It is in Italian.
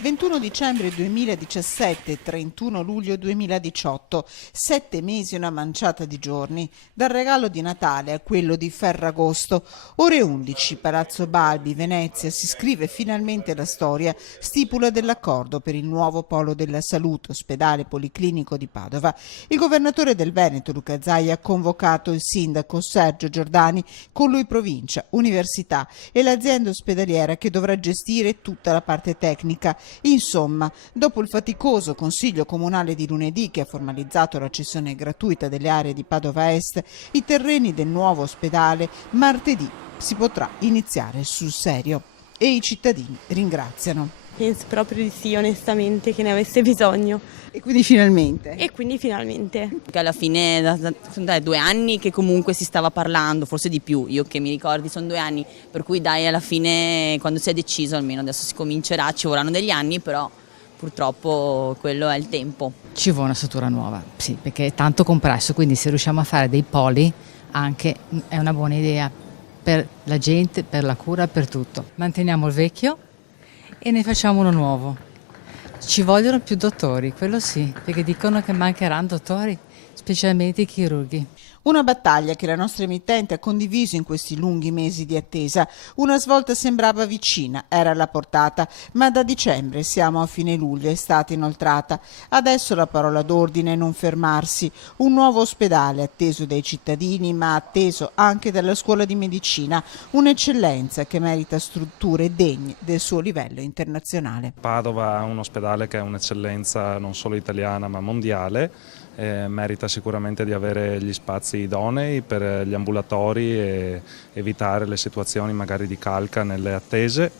21 dicembre 2017, 31 luglio 2018, 7 mesi e una manciata di giorni, dal regalo di Natale a quello di Ferragosto. Ore 11, Palazzo Balbi, Venezia, si scrive finalmente la storia, stipula dell'accordo per il nuovo polo della salute, ospedale policlinico di Padova. Il governatore del Veneto, Luca Zaia, ha convocato il sindaco Sergio Giordani, con lui provincia, università e l'azienda ospedaliera che dovrà gestire tutta la parte tecnica. Insomma, dopo il faticoso Consiglio Comunale di lunedì che ha formalizzato la cessione gratuita delle aree di Padova Est, i terreni del nuovo ospedale, martedì si potrà iniziare sul serio e i cittadini ringraziano. Penso proprio di sì, onestamente, che ne avesse bisogno. E quindi finalmente? E quindi finalmente. Che alla fine sono dai 2 anni che comunque si stava parlando, forse di più, io che mi ricordi sono 2 anni, per cui dai alla fine quando si è deciso, almeno adesso si comincerà, ci vorranno degli anni, però purtroppo quello è il tempo. Ci vuole una struttura nuova, sì, perché è tanto compresso, quindi se riusciamo a fare dei poli anche è una buona idea per la gente, per la cura, per tutto. Manteniamo il vecchio e ne facciamo uno nuovo. Ci vogliono più dottori, quello sì, perché dicono che mancheranno dottori, specialmente i chirurghi. Una battaglia che la nostra emittente ha condiviso in questi lunghi mesi di attesa. Una svolta sembrava vicina, era alla portata, ma da dicembre siamo a fine luglio, è stata inoltrata. Adesso la parola d'ordine è non fermarsi. Un nuovo ospedale atteso dai cittadini, ma atteso anche dalla scuola di medicina. Un'eccellenza che merita strutture degne del suo livello internazionale. Padova ha un ospedale che è un'eccellenza non solo italiana ma mondiale. Merita sicuramente di avere gli spazi idonei per gli ambulatori e evitare le situazioni magari di calca nelle attese.